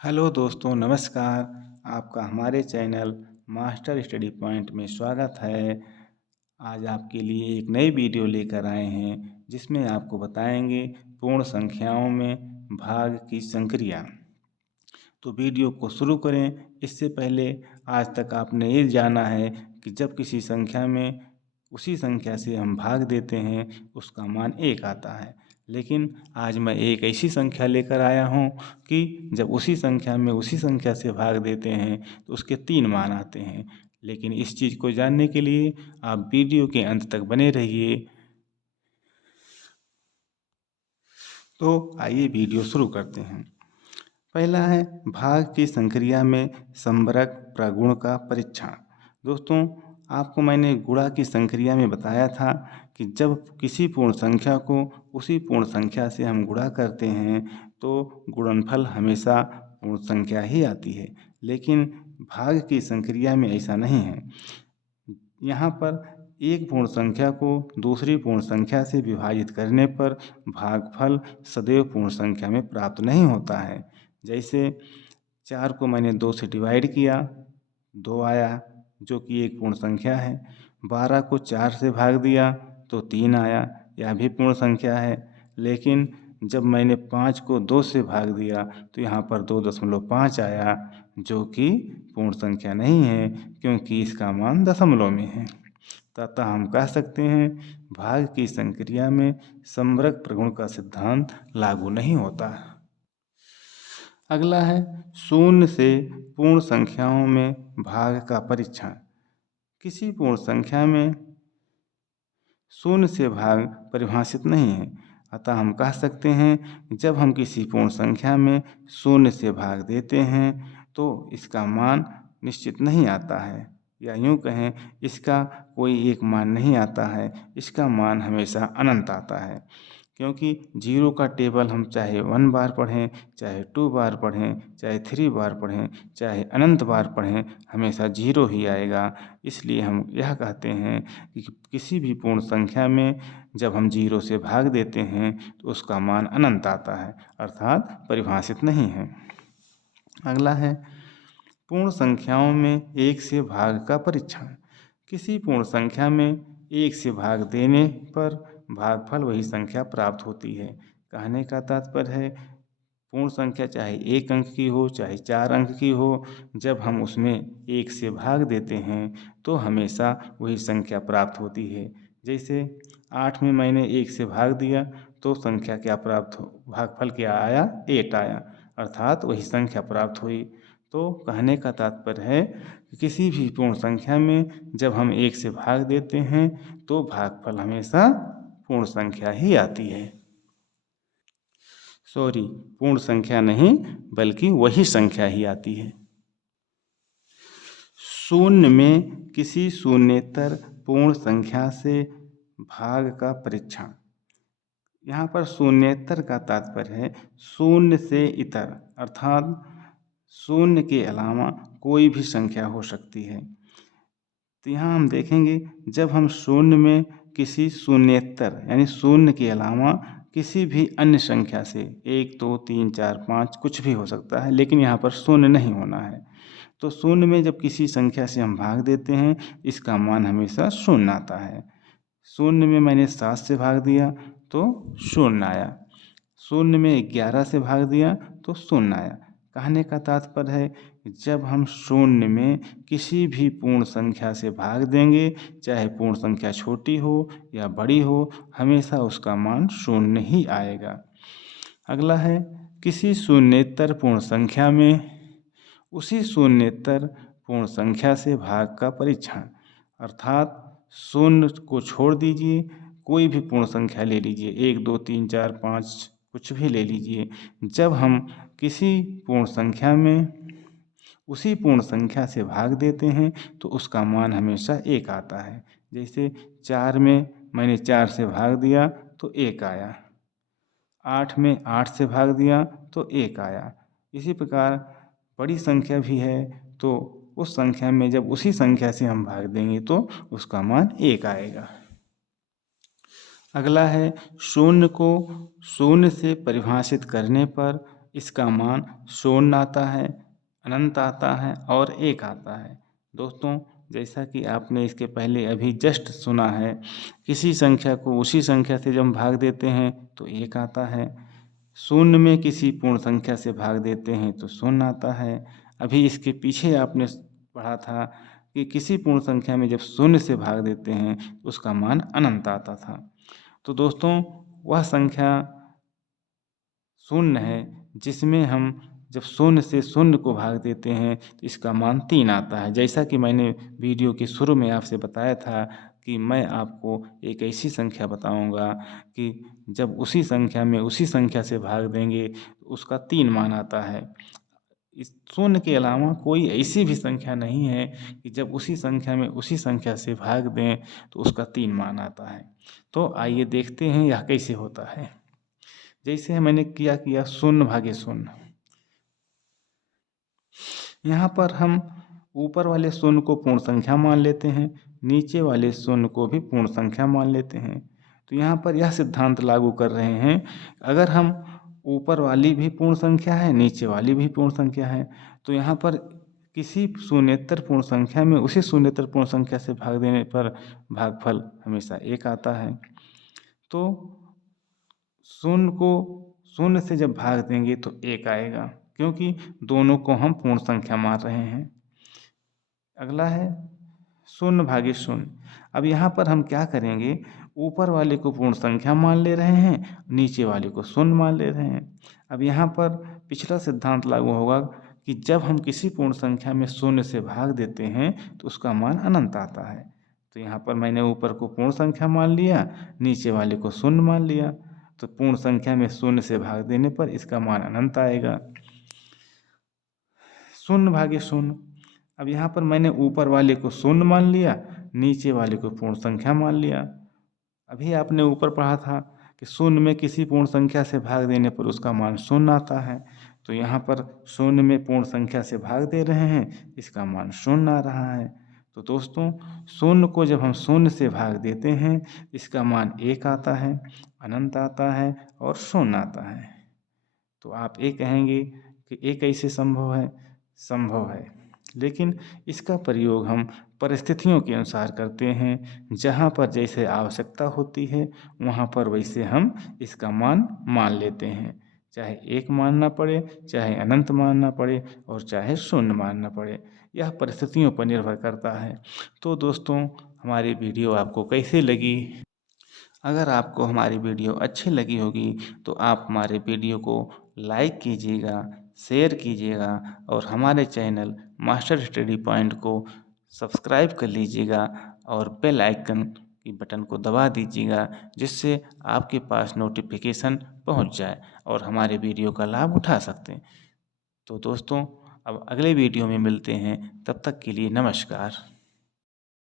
Hello दोस्तों, नमस्कार। आपका हमारे चैनल मास्टर स्टडी पॉइंट में स्वागत है। आज आपके लिए एक नई वीडियो लेकर आए हैं जिसमें आपको बताएंगे पूर्ण संख्याओं में भाग की संक्रिया। तो वीडियो को शुरू करें इससे पहले आज तक आपने ये जाना है कि जब किसी संख्या में उसी संख्या से हम भाग देते हैं उसका मान 1 आता है। लेकिन आज मैं एक ऐसी संख्या लेकर आया हूँ कि जब उसी संख्या में उसी संख्या से भाग देते हैं तो उसके 3 मान आते हैं। लेकिन इस चीज़ को जानने के लिए आप वीडियो के अंत तक बने रहिए। तो आइए वीडियो शुरू करते हैं। पहला है भाग की संक्रिया में संवरक प्रगुण का परीक्षण। दोस्तों, आपको मैंने गुणा की संक्रिया में बताया था कि जब किसी पूर्ण संख्या को उसी पूर्ण संख्या से हम गुणा करते हैं तो गुणनफल हमेशा पूर्ण संख्या ही आती है। लेकिन भाग की संक्रिया में ऐसा नहीं है। यहाँ पर एक पूर्ण संख्या को दूसरी पूर्ण संख्या से विभाजित करने पर भागफल सदैव पूर्ण संख्या में प्राप्त नहीं होता है। जैसे 4 को मैंने 2 से डिवाइड किया, 2 आया जो कि एक पूर्ण संख्या है। 12 को 4 से भाग दिया तो 3 आया, यह भी पूर्ण संख्या है। लेकिन जब मैंने 5 को 2 से भाग दिया तो यहाँ पर 2.5 आया जो कि पूर्ण संख्या नहीं है क्योंकि इसका मान दशमलव में है। अतः हम कह सकते हैं भाग की संक्रिया में संवरक प्रगुण का सिद्धांत लागू नहीं होता। अगला है शून्य से पूर्ण संख्याओं में भाग का परीक्षण। किसी पूर्ण संख्या में शून्य से भाग परिभाषित नहीं है, अतः हम कह सकते हैं जब हम किसी पूर्ण संख्या में शून्य से भाग देते हैं तो इसका मान निश्चित नहीं आता है, या यूँ कहें इसका कोई एक मान नहीं आता है, इसका मान हमेशा अनंत आता है। क्योंकि जीरो का टेबल हम चाहे 1 बार पढ़ें, चाहे 2 बार पढ़ें, चाहे 3 बार पढ़ें, चाहे अनंत बार पढ़ें, हमेशा जीरो ही आएगा। इसलिए हम यह कहते हैं कि किसी भी पूर्ण संख्या में जब हम जीरो से भाग देते हैं तो उसका मान अनंत आता है, अर्थात परिभाषित नहीं है। अगला है पूर्ण संख्याओं में 1 से भाग का परीक्षण। किसी पूर्ण संख्या में 1 से भाग देने पर भागफल वही संख्या प्राप्त होती है। कहने का तात्पर्य है पूर्ण संख्या चाहे 1 अंक की हो चाहे 4 अंक की हो, जब हम उसमें 1 से भाग देते हैं तो हमेशा वही संख्या प्राप्त होती है। जैसे 8 में मैंने 1 से भाग दिया तो संख्या क्या प्राप्त हो, भागफल क्या आया, 8 आया, अर्थात वही संख्या प्राप्त हुई। तो कहने का तात्पर्य है कि किसी भी पूर्ण संख्या में जब हम 1 से भाग देते हैं तो भागफल हमेशा पूर्ण संख्या ही आती है। पूर्ण संख्या नहीं बल्कि वही संख्या ही आती है। शून्य में किसी शून्येतर पूर्ण संख्या से भाग का परीक्षण। यहाँ पर शून्येतर का तात्पर्य है शून्य से इतर, अर्थात शून्य के अलावा कोई भी संख्या हो सकती है। तो यहाँ हम देखेंगे जब हम शून्य में किसी शून्येतर यानी शून्य के अलावा किसी भी अन्य संख्या से 1 2 3 4 5 कुछ भी हो सकता है, लेकिन यहाँ पर शून्य नहीं होना है। तो शून्य में जब किसी संख्या से हम भाग देते हैं इसका मान हमेशा शून्य आता है। शून्य में मैंने 7 से भाग दिया तो शून्य आया, शून्य में 11 से भाग दिया तो शून्य आया। कहने का तात्पर्य है जब हम शून्य में किसी भी पूर्ण संख्या से भाग देंगे, चाहे पूर्ण संख्या छोटी हो या बड़ी हो, हमेशा उसका मान शून्य ही आएगा। अगला है किसी शून्येतर पूर्ण संख्या में उसी शून्येतर पूर्ण संख्या से भाग का परीक्षण, अर्थात शून्य को छोड़ दीजिए, कोई भी पूर्ण संख्या ले लीजिए, 1 2 3 4 5 कुछ भी ले लीजिए। जब हम किसी पूर्ण संख्या में उसी पूर्ण संख्या से भाग देते हैं तो उसका मान हमेशा 1 आता है। जैसे 4 में मैंने 4 से भाग दिया तो 1 आया, 8 में 8 से भाग दिया तो 1 आया। इसी प्रकार बड़ी संख्या भी है तो उस संख्या में जब उसी संख्या से हम भाग देंगे तो उसका मान 1 आएगा। अगला है शून्य को शून्य से परिभाषित करने पर इसका मान शून्य आता है, अनंत आता है और एक आता है। दोस्तों, जैसा कि आपने इसके पहले अभी जस्ट सुना है, किसी संख्या को उसी संख्या से जब हम भाग देते हैं तो एक आता है, शून्य में किसी पूर्ण संख्या से भाग देते हैं तो शून्य आता है। अभी इसके पीछे आपने पढ़ा था कि किसी पूर्ण संख्या में जब शून्य से भाग देते हैं तो उसका मान अनंत आता था। तो दोस्तों, वह संख्या शून्य है जिसमें हम जब शून्य से शून्य को भाग देते हैं तो इसका मान 3 आता है। जैसा कि मैंने वीडियो के शुरू में आपसे बताया था कि मैं आपको एक ऐसी संख्या बताऊंगा कि जब उसी संख्या में उसी संख्या से भाग देंगे तो उसका 3 मान आता है। इस शून्य के अलावा कोई ऐसी भी संख्या नहीं है कि जब उसी संख्या में उसी संख्या से भाग दें तो उसका 3 मान आता है। तो आइए देखते हैं यह कैसे होता है। जैसे मैंने किया शून्य भागे शून्य। यहाँ पर हम ऊपर वाले शून्य को पूर्ण संख्या मान लेते हैं, नीचे वाले शून्य को भी पूर्ण संख्या मान लेते हैं। तो यहाँ पर यह सिद्धांत लागू कर रहे हैं, अगर हम ऊपर वाली भी पूर्ण संख्या है, नीचे वाली भी पूर्ण संख्या है, तो यहाँ पर किसी शून्येतर पूर्ण संख्या में उसी शून्येतर पूर्ण संख्या से भाग देने पर भागफल हमेशा एक आता है। तो शून्य को शून्य से जब भाग देंगे तो एक आएगा, क्योंकि दोनों को हम पूर्ण संख्या मान रहे हैं। अगला है शून्य भागे शून्य। अब यहाँ पर हम क्या करेंगे, ऊपर वाले को पूर्ण संख्या मान ले रहे हैं, नीचे वाले को शून्य मान ले रहे हैं। अब यहाँ पर पिछला सिद्धांत लागू होगा कि जब हम किसी पूर्ण संख्या में शून्य से भाग देते हैं तो उसका मान अनंत आता है। तो यहाँ पर मैंने ऊपर को पूर्ण संख्या मान लिया, नीचे वाले को शून्य मान लिया, तो पूर्ण संख्या में शून्य से भाग देने पर इसका मान अनंत आएगा। शून्य भागे शून्य। अब यहाँ पर मैंने ऊपर वाले को शून्य मान लिया, नीचे वाले को पूर्ण संख्या मान लिया। अभी आपने ऊपर पढ़ा था कि शून्य में किसी पूर्ण संख्या से भाग देने पर उसका मान शून्य आता है। तो यहाँ पर शून्य में पूर्ण संख्या से भाग दे रहे हैं, इसका मान शून्य आ रहा है। तो दोस्तों, शून्य को जब हम शून्य से भाग देते हैं इसका मान एक आता है, अनंत आता है और शून्य आता है। तो आप ये कहेंगे कि ये कैसे संभव है? संभव है, लेकिन इसका प्रयोग हम परिस्थितियों के अनुसार करते हैं। जहाँ पर जैसे आवश्यकता होती है वहाँ पर वैसे हम इसका मान लेते हैं, चाहे एक मानना पड़े, चाहे अनंत मानना पड़े और चाहे शून्य मानना पड़े। यह परिस्थितियों पर निर्भर करता है। तो दोस्तों, हमारी वीडियो आपको कैसे लगी? अगर आपको हमारी वीडियो अच्छी लगी होगी तो आप हमारे वीडियो को लाइक कीजिएगा, शेयर कीजिएगा और हमारे चैनल मास्टर स्टडी पॉइंट को सब्सक्राइब कर लीजिएगा और बेल आइकन की बटन को दबा दीजिएगा, जिससे आपके पास नोटिफिकेशन पहुंच जाए और हमारे वीडियो का लाभ उठा सकते हैं। तो दोस्तों, अब अगले वीडियो में मिलते हैं, तब तक के लिए नमस्कार।